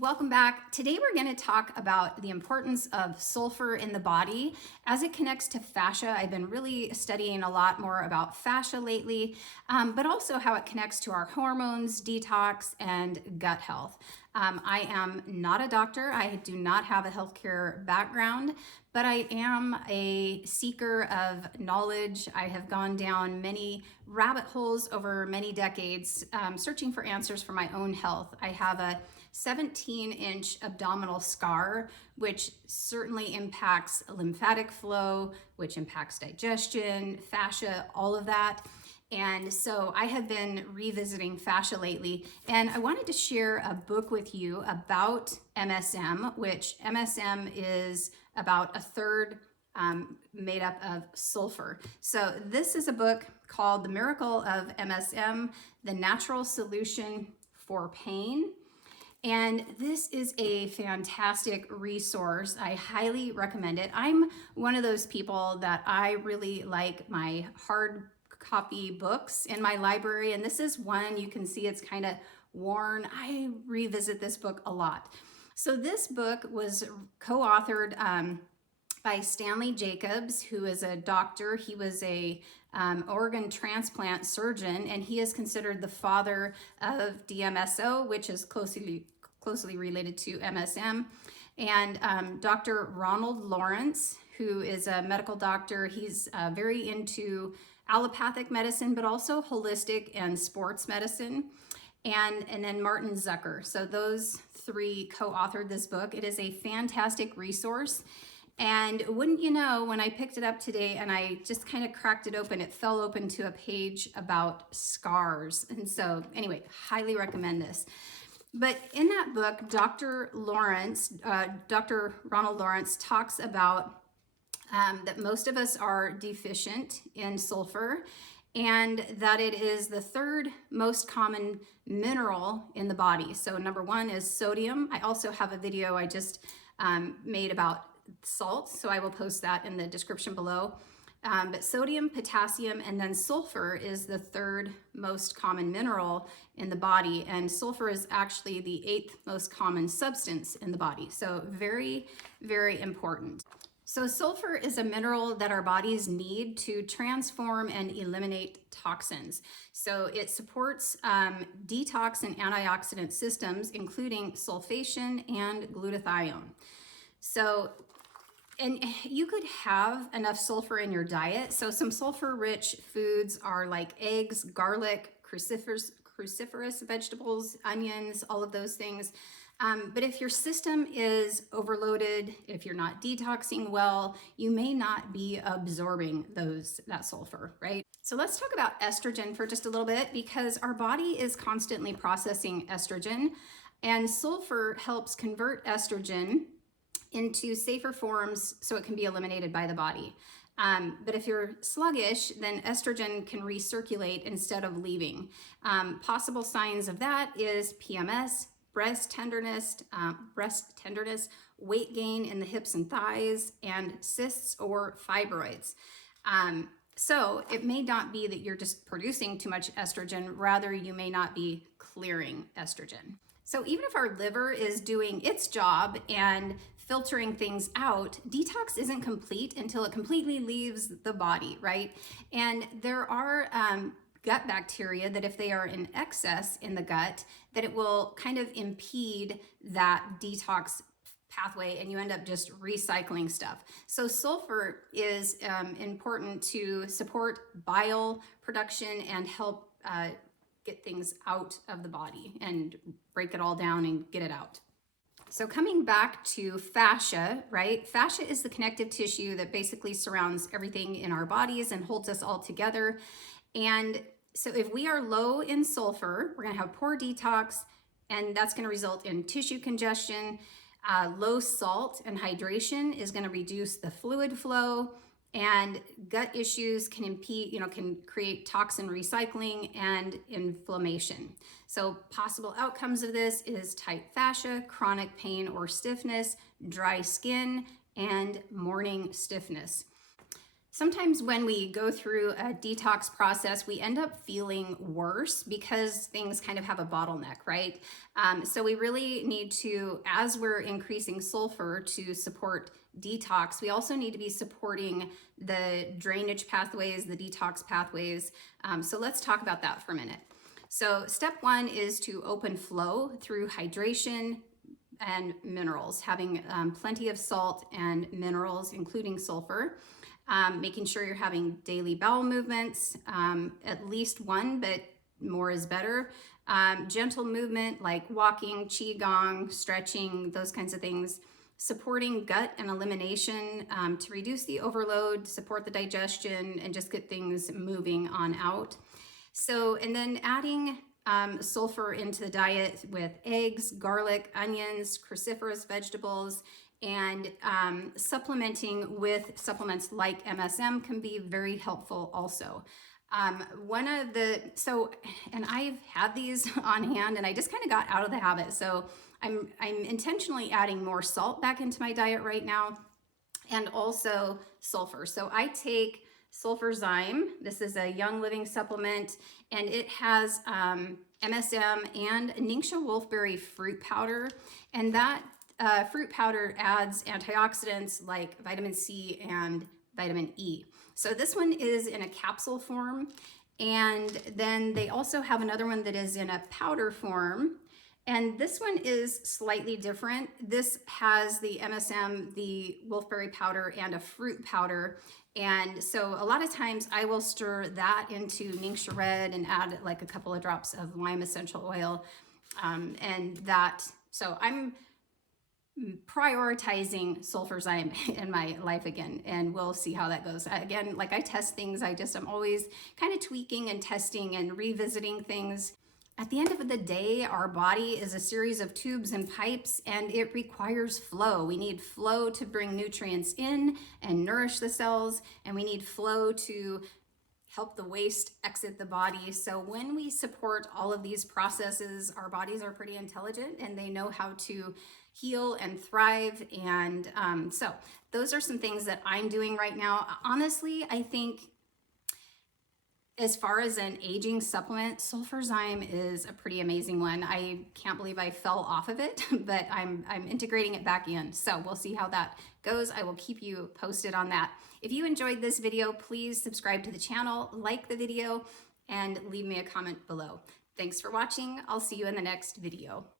Welcome back. Today we're going to talk about the importance of sulfur in the body as it connects to fascia. I've been really studying a lot more about fascia lately, but also how it connects to our hormones, detox, and gut health. I am not a doctor. I do not have a healthcare background, but I am a seeker of knowledge. I have gone down many rabbit holes over many decades, searching for answers for my own health. I have a 17-inch abdominal scar, which certainly impacts lymphatic flow, which impacts digestion, fascia, all of that. And so I have been revisiting fascia lately, and I wanted to share a book with you about MSM, which MSM is about a third made up of sulfur. So this is a book called The Miracle of MSM, The Natural Solution for Pain. And this is a fantastic resource. I highly recommend it. I'm one of those people that I really like my hard copy books in my library, and this is one. You can see it's kind of worn. I revisit this book a lot. So this book was co-authored by Stanley Jacobs, who is a doctor. He was a organ transplant surgeon, and he is considered the father of DMSO, which is closely related to MSM. And Dr. Ronald Lawrence, who is a medical doctor, he's very into allopathic medicine, but also holistic and sports medicine. And then Martin Zucker. So those three co-authored this book. It is a fantastic resource. And wouldn't you know, when I picked it up today and I just kind of cracked it open, it fell open to a page about scars. And so anyway, highly recommend this. But in that book, Dr. Ronald Lawrence talks about that most of us are deficient in sulfur, and that it is the third most common mineral in the body. So number one is sodium. I also have a video I just made about salt, so I will post that in the description below. But sodium, potassium, and then sulfur is the third most common mineral in the body. And sulfur is actually the 8th most common substance in the body. So very, very important. So sulfur is a mineral that our bodies need to transform and eliminate toxins. So it supports detox and antioxidant systems, including sulfation and glutathione. And you could have enough sulfur in your diet. So some sulfur-rich foods are like eggs, garlic, cruciferous vegetables, onions, all of those things. But if your system is overloaded, if you're not detoxing well, you may not be absorbing that sulfur, right? So let's talk about estrogen for just a little bit, because our body is constantly processing estrogen, and sulfur helps convert estrogen into safer forms so it can be eliminated by the body. But if you're sluggish, then estrogen can recirculate instead of leaving. Possible signs of that is PMS, breast tenderness, weight gain in the hips and thighs, and cysts or fibroids. So it may not be that you're just producing too much estrogen, rather you may not be clearing estrogen. So even if our liver is doing its job and filtering things out, detox isn't complete until it completely leaves the body, right? And there are gut bacteria that if they are in excess in the gut, that it will kind of impede that detox pathway, and you end up just recycling stuff. So sulfur is important to support bile production and help get things out of the body and break it all down and get it out. So coming back to fascia, right? Fascia is the connective tissue that basically surrounds everything in our bodies and holds us all together. And so if we are low in sulfur, we're gonna have poor detox, and that's gonna result in tissue congestion. Low salt and hydration is gonna reduce the fluid flow, and gut issues can impede, can create toxin recycling and inflammation. So possible outcomes of this is tight fascia, chronic pain or stiffness, dry skin, and morning stiffness. Sometimes when we go through a detox process, we end up feeling worse because things kind of have a bottleneck, right? So we really need to, as we're increasing sulfur to support detox, we also need to be supporting the drainage pathways, the detox pathways. So let's talk about that for a minute. So step one is to open flow through hydration and minerals, having plenty of salt and minerals, including sulfur. Making sure you're having daily bowel movements, at least one, but more is better. Gentle movement like walking, qigong, stretching, those kinds of things. Supporting gut and elimination to reduce the overload, support the digestion, and just get things moving on out. So, and then adding sulfur into the diet with eggs, garlic, onions, cruciferous vegetables, and supplementing with supplements like MSM can be very helpful also. And I've had these on hand and I just kind of got out of the habit. So I'm intentionally adding more salt back into my diet right now, and also sulfur. So I take Sulfurzyme. This is a Young Living supplement, and it has MSM and Ningxia wolfberry fruit powder. And that fruit powder adds antioxidants like vitamin C and vitamin E. So this one is in a capsule form. And then they also have another one that is in a powder form. And this one is slightly different. This has the MSM, the wolfberry powder, and a fruit powder. And so a lot of times I will stir that into Ningxia Red and add like a couple of drops of lime essential oil. So I'm prioritizing Sulfurzyme in my life again, and we'll see how that goes. Again, like I test things, I'm always kind of tweaking and testing and revisiting things. At the end of the day, our body is a series of tubes and pipes, and it requires flow. We need flow to bring nutrients in and nourish the cells, and we need flow to help the waste exit the body. So when we support all of these processes, our bodies are pretty intelligent and they know how to heal and thrive. And so those are some things that I'm doing right now. Honestly, I think as far as an aging supplement, Sulfurzyme is a pretty amazing one. I can't believe I fell off of it, but I'm integrating it back in. So we'll see how that goes. I will keep you posted on that. If you enjoyed this video, please subscribe to the channel, like the video, and leave me a comment below. Thanks for watching. I'll see you in the next video.